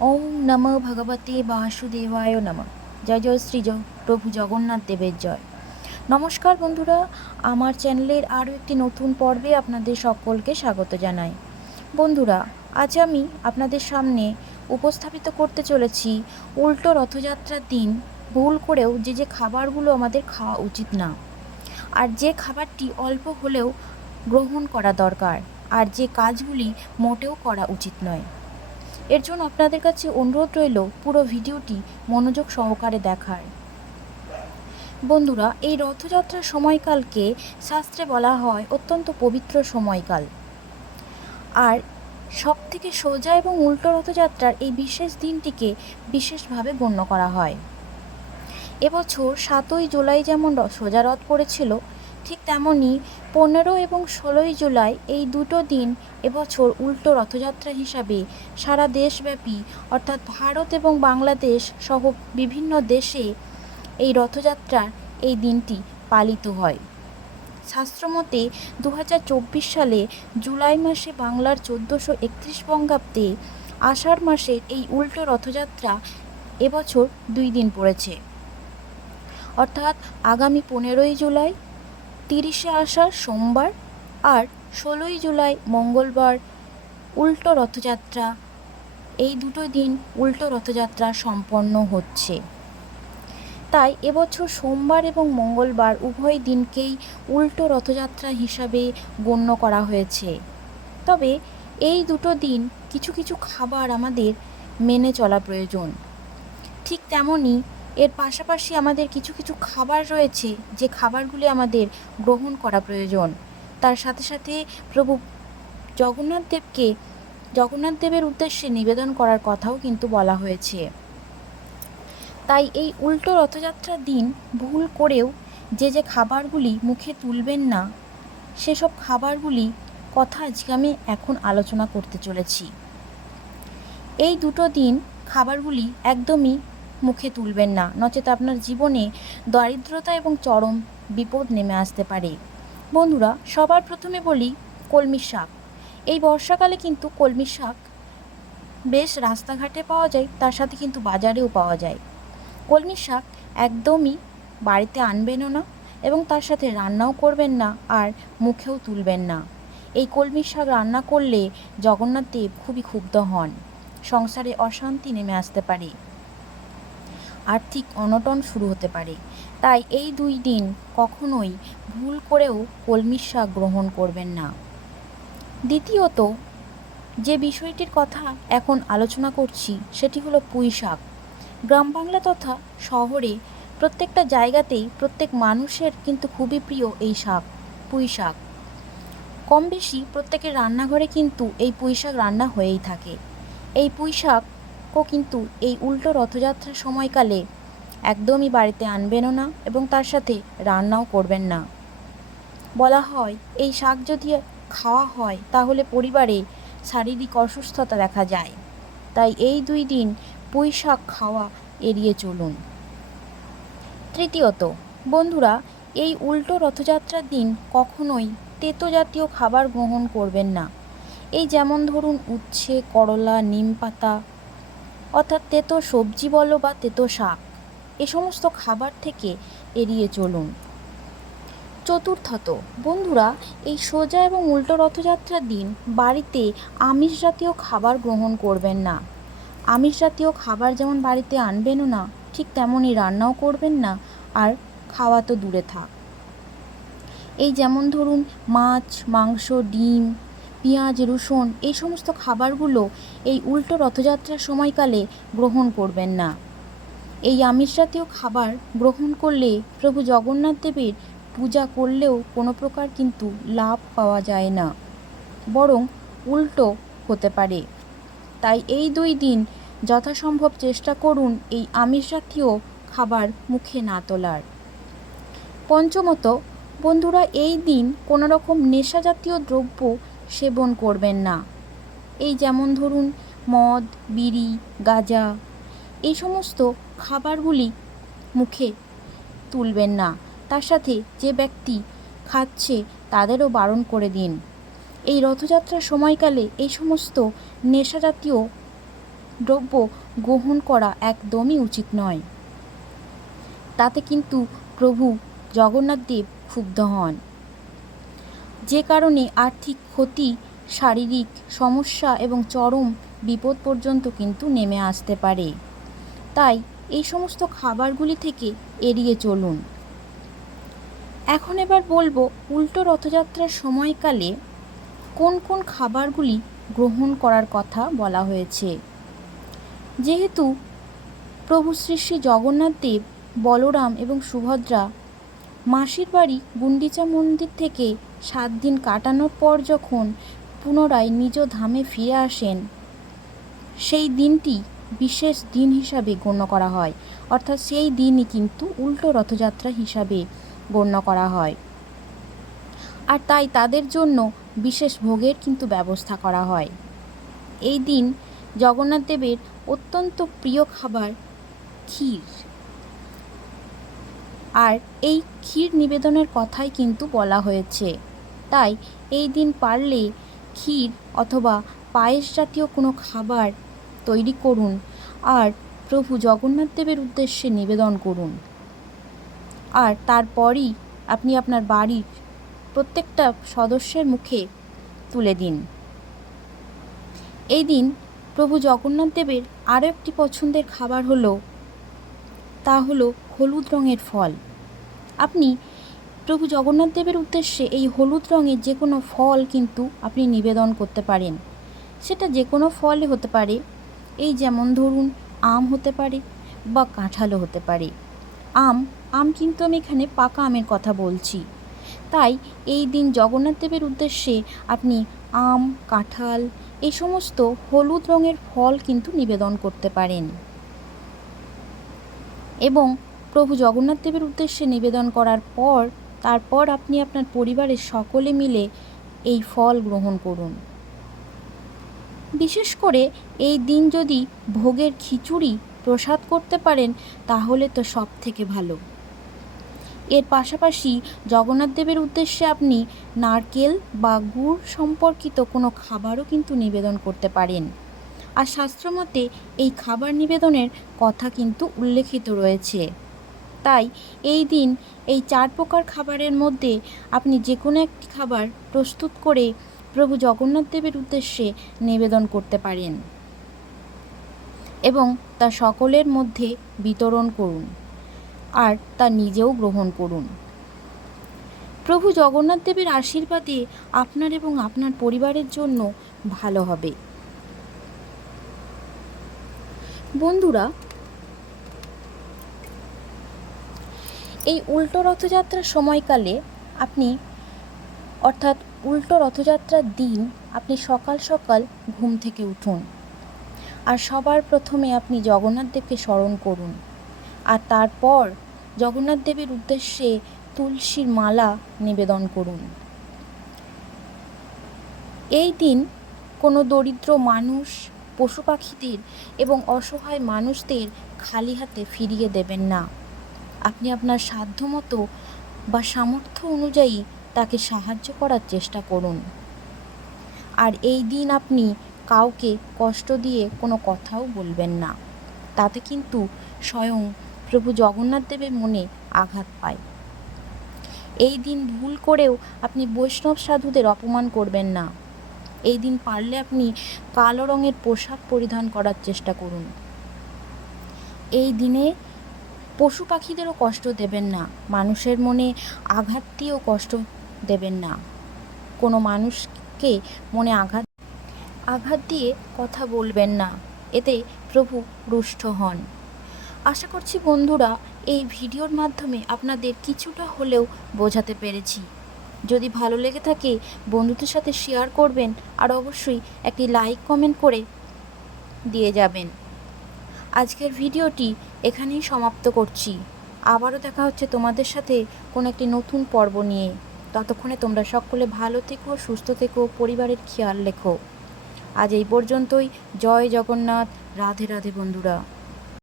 ওম নম ভগবতে বাসুদেবায় নম। জয় জয় শ্রী জ- প্রভু জগন্নাথ দেবের জয়। নমস্কার বন্ধুরা, আমার চ্যানেলের আরও একটি নতুন পর্বে আপনাদের সকলকে স্বাগত জানাই। বন্ধুরা, আজ আমি আপনাদের সামনে উপস্থাপিত করতে চলেছি উল্টো রথযাত্রার দিন, ভুল করেও যে যে খাবারগুলো আমাদের খাওয়া উচিত না। আর যে খাবারটি অল্প হলেও গ্রহণ করা দরকার, আর যে কাজগুলি মোটেও করা উচিত নয়। এর জন্য আপনাদের কাছে অনুরোধ রইল পুরো ভিডিওটি মনোযোগ সহকারে দেখার। বন্ধুরা, এই রথযাত্রার সময়কালকে শাস্ত্রে বলা হয় অত্যন্ত পবিত্র সময়কাল। আর সব থেকে সোজা এবং উল্টো রথযাত্রার এই বিশেষ দিনটিকে বিশেষভাবে গণ্য করা হয়। এবছর সাতই জুলাই যেমন সোজা রথ পড়েছিল ঠিক তেমনই পনেরো এবং ষোলোই জুলাই এই দুটো দিন এবছর উল্টো রথযাত্রা হিসাবে সারা দেশব্যাপী, অর্থাৎ ভারত এবং বাংলাদেশ সহ বিভিন্ন দেশে এই রথযাত্রার এই দিনটি পালিত হয়। শাস্ত্রমতে দু হাজার চব্বিশ সালে জুলাই মাসে বাংলার চোদ্দোশো একত্রিশ বঙ্গাব্দে আষাঢ় মাসের এই উল্টো রথযাত্রা এবছর দুই দিন পড়েছে। অর্থাৎ আগামী পনেরোই জুলাই তিরিশে আষাঢ় সোমবার আর ষোলোই জুলাই মঙ্গলবার উল্টো রথযাত্রা। এই দুটো দিন উল্টো রথযাত্রা সম্পন্ন হচ্ছে। তাই এবছর সোমবার এবং মঙ্গলবার উভয় দিনকেই উল্টো রথযাত্রা হিসাবে গণ্য করা হয়েছে। তবে এই দুটো দিন কিছু কিছু খাবার আমাদের মেনে চলা প্রয়োজন। ঠিক তেমনই এর পাশাপাশি আমাদের কিছু কিছু খাবার রয়েছে, যে খাবারগুলি আমাদের গ্রহণ করা প্রয়োজন। তার সাথে সাথে প্রভু জগন্নাথ দেবকে, জগন্নাথ দেবের উদ্দেশ্যে নিবেদন করার কথাও কিন্তু বলা হয়েছে। তাই এই উল্টো রথযাত্রার দিন ভুল করেও যে যে খাবারগুলি মুখে তুলবেন না, সেসব খাবারগুলি কথা আজকে আমি এখন আলোচনা করতে চলেছি। এই দুটো দিন খাবারগুলি একদমই মুখে তুলবেন না। নচেত আপনার জীবনে দারিদ্রতা এবং চরম বিপদ নেমে আসতে পারে। বন্ধুরা, সবার প্রথমে বলি কলমি শাক। এই বর্ষাকালে কিন্তু কলমি শাক বেশ রাস্তাঘাটে পাওয়া যায়, তার সাথে কিন্তু বাজারেও পাওয়া যায়। কলমি শাক একদমই বাড়িতে আনবেনও না এবং তার সাথে রান্নাও করবেন না আর মুখেও তুলবেন না। এই কলমি শাক রান্না করলে জগন্নাথ দেব খুবই ক্ষুব্ধ হন। সংসারে অশান্তি নেমে আসতে পারে। আর্থিক অনটন শুরু হতে পারে। তাই এই দুই দিন কখনোই ভুল করেও কলমির শাক গ্রহণ করবেন না। দ্বিতীয়ত, যে বিষয়টির কথা এখন আলোচনা করছি সেটি হলো পুঁই শাক। গ্রাম বাংলা তথা শহরে প্রত্যেকটা জায়গাতেই প্রত্যেক মানুষের কিন্তু খুবই প্রিয় এই শাক, পুঁই শাক। কম বেশি প্রত্যেকের রান্নাঘরে কিন্তু এই পুঁই শাক রান্না হয়েই থাকে। এই পুঁই শাকও কিন্তু এই উল্টো রথযাত্রার সময়কালে একদমই বাড়িতে আনবেনও না এবং তার সাথে রান্নাও করবেন না। বলা হয়, এই শাক যদি খাওয়া হয়, তাহলে পরিবারে শারীরিক অসুস্থতা দেখা যায়। তাই এই দুই দিন পুঁই শাক খাওয়া এড়িয়ে চলুন। তৃতীয়ত, বন্ধুরা, এই উল্টো রথযাত্রার দিন কখনোই তেতো জাতীয় খাবার গ্রহণ করবেন না। এই যেমন ধরুন উচ্ছে, করলা, নিম পাতা অর্থাৎ তেতো সবজি বলো বা তেতো শাক, এ সমস্ত খাবার থেকে এড়িয়ে চলুন। চতুর্থত, বন্ধুরা, এই সোজা এবং উল্টো রথযাত্রার দিন বাড়িতে আমিষ জাতীয় খাবার গ্রহণ করবেন না। আমিষ জাতীয় খাবার যেমন বাড়িতে আনবেনও না, ঠিক তেমনই রান্নাও করবেন না, আর খাওয়া তো দূরে থাক। এই যেমন ধরুন, মাছ, মাংস, ডিম পেঁয়াজ, রসুন এই সমস্ত খাবারগুলো এই উল্টো রথযাত্রার সময়কালে গ্রহণ করবেন না। এই আমিষ জাতীয় খাবার গ্রহণ করলে প্রভু জগন্নাথ দেবের পূজা করলেও কোনো প্রকার কিন্তু লাভ পাওয়া যায় না, বরং উল্টো হতে পারে। তাই এই দুই দিন যথাসম্ভব চেষ্টা করুন এই আমিষ জাতীয় খাবার মুখে না তোলার। পঞ্চমত, বন্ধুরা, এই দিন কোনো রকম নেশা জাতীয় দ্রব্য সেবন করবেন না। এই যেমন ধরুন, মদ, বিড়ি, গাঁজা, এই সমস্ত খাবারগুলি মুখে তুলবেন না। তার সাথে যে ব্যক্তি খাচ্ছে, তাদেরও বারণ করে দিন। এই রথযাত্রার সময়কালে এই সমস্ত নেশা জাতীয় দ্রব্য গ্রহণ করা একদমই উচিত নয়। তাতে কিন্তু প্রভু জগন্নাথ দেব ক্ষুব্ধ হন। যে কারণে আর্থিক ক্ষতি, শারীরিক সমস্যা এবং চরম বিপদ পর্যন্ত কিন্তু নেমে আসতে পারে। তাই এই সমস্ত খাবারগুলি থেকে এড়িয়ে চলুন। এখন এবার বলব উল্টো রথযাত্রার সময়কালে কোন কোন খাবারগুলি গ্রহণ করার কথা বলা হয়েছে। যেহেতু প্রভু শ্রী শ্রী জগন্নাথ দেব, বলরাম এবং সুভদ্রা মাসির বাড়ি গুন্ডিচা মন্দির থেকে সাত দিন কাটানোর পর যখন পুনরায় নিজ ধামে ফিরে আসেন, সেই দিনটি বিশেষ দিন হিসাবে গণ্য করা হয়। অর্থাৎ সেই দিনই কিন্তু উল্টো রথযাত্রা হিসাবে গণ্য করা হয়। আর তাই তাদের জন্য বিশেষ ভোগের কিন্তু ব্যবস্থা করা হয়। এই দিন জগন্নাথ দেবের অত্যন্ত প্রিয় খাবার ক্ষীর। আর এই ক্ষীর নিবেদনের কথাই কিন্তু বলা হয়েছে। তাই এই দিন পারলে ক্ষীর অথবা পায়েস জাতীয় কোনো খাবার তৈরি করুন আর প্রভু জগন্নাথ দেবের উদ্দেশ্যে নিবেদন করুন। আর তারপরই আপনি আপনার বাড়ির প্রত্যেকটা সদস্যের মুখে তুলে দিন। এই দিন প্রভু জগন্নাথ দেবের আরও একটি পছন্দের খাবার হলো, তা হলো হলুদ রঙের ফল। আপনি প্রভু জগন্নাথ দেবের উদ্দেশ্যে এই হলুদ রঙের যে কোনো ফল কিন্তু আপনি নিবেদন করতে পারেন। সেটা যে কোনো ফলই হতে পারে। এই যেমন ধরুন, আম হতে পারে বা কাঁঠালও হতে পারে। আম আম কিন্তু আমি এখানে পাকা আমের কথা বলছি। তাই এই দিন জগন্নাথ দেবের উদ্দেশ্যে আপনি আম, কাঁঠাল এই সমস্ত হলুদ রঙের ফল কিন্তু নিবেদন করতে পারেন। এবং প্রভু জগন্নাথ দেবের উদ্দেশ্যে নিবেদন করার পর, তারপর আপনি আপনার পরিবারের সকলে মিলে এই ফল গ্রহণ করুন। বিশেষ করে এই দিন যদি ভোগের খিচুড়ি প্রসাদ করতে পারেন, তাহলে তো সব থেকে ভালো। এর পাশাপাশি জগন্নাথ দেবের উদ্দেশ্যে আপনি নারকেল বা গুড় সম্পর্কিত কোনো খাবারও কিন্তু নিবেদন করতে পারেন। আর শাস্ত্রমতে এই খাবার নিবেদনের কথা কিন্তু উল্লেখিত রয়েছে। তাই এই দিন এই চার প্রকার খাবারের মধ্যে আপনি যে কোনো একটি খাবার প্রস্তুত করে প্রভু জগন্নাথ দেবের উদ্দেশ্যে নিবেদন করতে পারেন এবং তা সকলের মধ্যে বিতরণ করুন আর তা নিজেও গ্রহণ করুন। প্রভু জগন্নাথ দেবের আশীর্বাদে আপনার এবং আপনার পরিবারের জন্য ভালো হবে। বন্ধুরা এই উল্টো রথযাত্রার সময়কালে আপনি, অর্থাৎ উল্টো রথযাত্রার দিন আপনি সকাল সকাল ঘুম থেকে উঠুন। আর সবার প্রথমে আপনি জগন্নাথ দেবকে স্মরণ করুন। আর তারপর জগন্নাথ দেবের উদ্দেশ্যে তুলসীর মালা নিবেদন করুন। এই দিন কোনো দরিদ্র মানুষ, পশু পাখিদের এবং অসহায় মানুষদের খালি হাতে ফিরিয়ে দেবেন না। আপনি আপনার সাধ্যমতো বা সামর্থ্য অনুযায়ী তাকে সাহায্য করার চেষ্টা করুন। আর এই দিন আপনি কাউকে কষ্ট দিয়ে কোনো কথাও বলবেন না। তাতে কিন্তু স্বয়ং প্রভু জগন্নাথ দেবের মনে আঘাত পায়। এই দিন ভুল করেও আপনি বৈষ্ণব সাধুদের অপমান করবেন না। এই দিন পারলে আপনি কালো রঙের পোশাক পরিধান করার চেষ্টা করুন। এই দিনে পশু পাখিদেরও কষ্ট দেবেন না, মানুষের মনে আঘাত দিয়েও কষ্ট দেবেন না। কোনো মানুষকে মনে আঘাত আঘাত দিয়ে কথা বলবেন না, এতে প্রভু রুষ্ট হন। আশা করছি বন্ধুরা, এই ভিডিওর মাধ্যমে আপনাদের কিছুটা হলেও বোঝাতে পেরেছি। যদি ভালো লেগে থাকে, বন্ধুদের সাথে শেয়ার করবেন আর অবশ্যই একটি লাইক, কমেন্ট করে দিয়ে যাবেন। আজকের ভিডিওটি এখানেই সমাপ্ত করছি। আবারও দেখা হচ্ছে তোমাদের সাথে কোনো একটি নতুন পর্ব নিয়ে। ততক্ষণে তোমরা সকলে ভালো থেকো, সুস্থ থেকো, পরিবারের খেয়াল রেখো। আজ এই পর্যন্তই। জয় জগন্নাথ। রাধে রাধে বন্ধুরা।